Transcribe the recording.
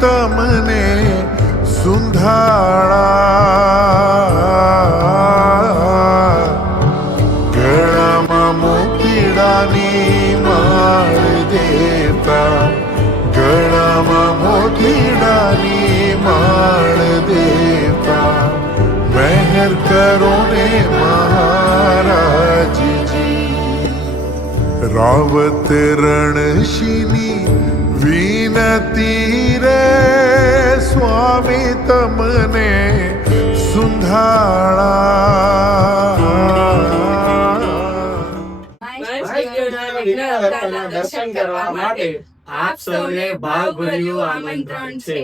તમને સુંધાળા, ગળામાં મોતીડાની માળ દેતા, ગળામાં મોતીડાની માળ દેતા, મહેર કરો ને મહારાજજી. રાવત રણશીની વિનતી રે સ્વામી તમને સુંધાળા. દર્શન કરવા માટે આપ સૌને ભાવભર્યું આમંત્રણ છે.